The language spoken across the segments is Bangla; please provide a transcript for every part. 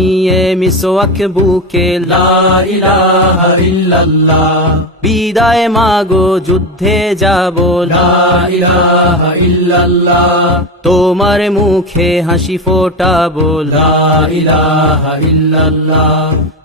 নিয়ে মিসওয়াক বুকে বিদায় মাগো যুদ্ধে যাব তোমার মুখে হাসি ফোটাবো ইল্লাল্লাহ।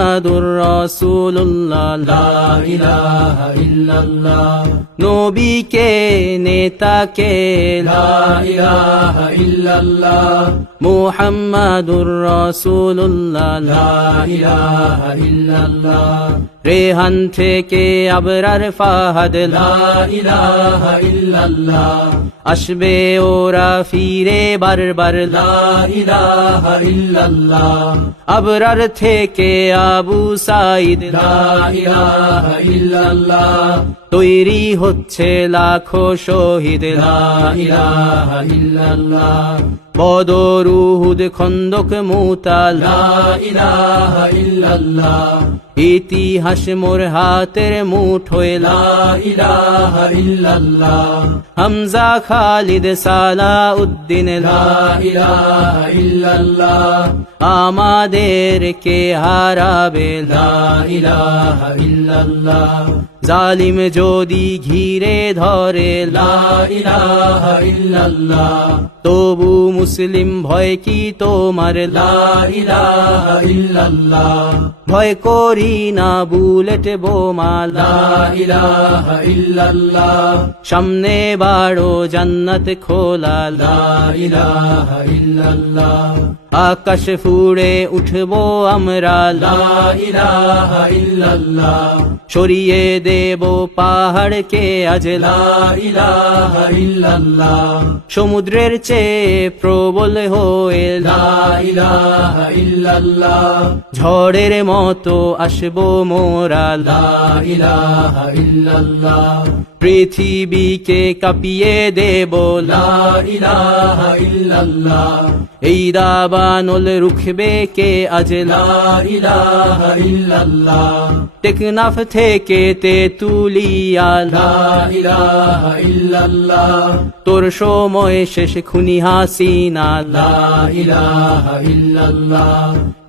মুহাম্মাদুর রাসূলুল্লাহ, লা ইলাহা ইল্লাল্লাহ। নবীকে, নেতাকে, লা ইলাহা ইল্লাল্লাহ। মুহাম্মাদুর রাসূলুল্লাহ, লা ইলাহা ইল্লাল্লাহ। রেহান থেকে আবরার ফাহাদ আসবে ওরা ফিরে বারবার আবরার থেকে আবু সাইদ। লা ইলাহা ইল্লাল্লাহ। তৈরি হচ্ছে লাখো শহীদ। বদরুহুদ খন্দক মুতা লা ইলাহা ইল্লাল্লাহ। ইতিহাস মোর হাতের মুঠোয় হামজা খালিদ সালা উদ্দিন লা আমাদের কে হারাবে? জালিম যদি ঘিরে ধরে লা ইলাহা ইল্লাল্লাহ তবু মুসলিম ভয় কি তোমার? ভয় করি না বুলেট বোমা। লা ইলাহা ইল্লাল্লাহ। সামনে বাড়ো জান্নাত খোলা। আকাশ ফুড়ে উঠবো আমরা। সরিয়ে দেব পাহাড়কে আজ। সমুদ্রের চেয়ে প্রবল হয়ে ঝড়ের মতো আসব মোরা। পৃথিবীকে কাঁপিয়ে দেব। লা ইলাহা ইল্লাল্লাহ। এই দাবানল রুখবে কে আজ টেকনাফ থেকে তে তুলিয়া তোর সময় শেষ খুনি হাসিনা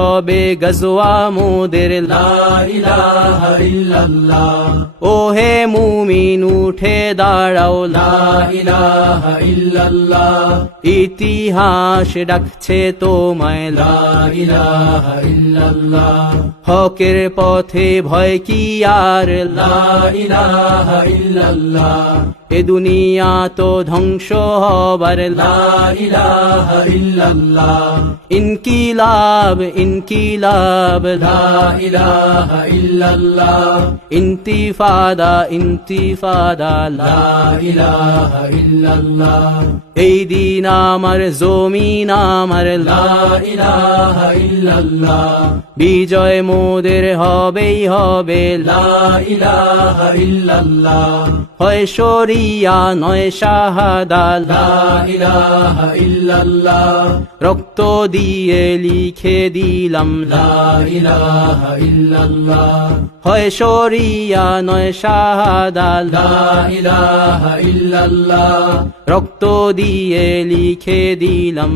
সবে গজওয়া মোদের ও হে মুমিন, উঠে দাঁড়াও ইতিহাস ডাকছে তোমায় হকের পথে ভয় কি আর এ দুনিয়া তো ধ্বংস হবার, লা ইনকিলাব ইনকিলাব। ইন্তিফাদা ইন্তিফাদা এই দিন আমার জমিন আমার লা ইলাহা ইল্লাল্লাহ। বিজয় মোদের হবেই হবে লা ইলাহা ইল্লাল্লাহ। হয় শরী শরিয়া নয় শাহাদা লা ইলাহা ইল্লাল্লাহ রক্ত দিয়ে লিখে দিলাম হয় শরিয়া নয় শাহাদা রক্ত দিয়ে লিখে দিলাম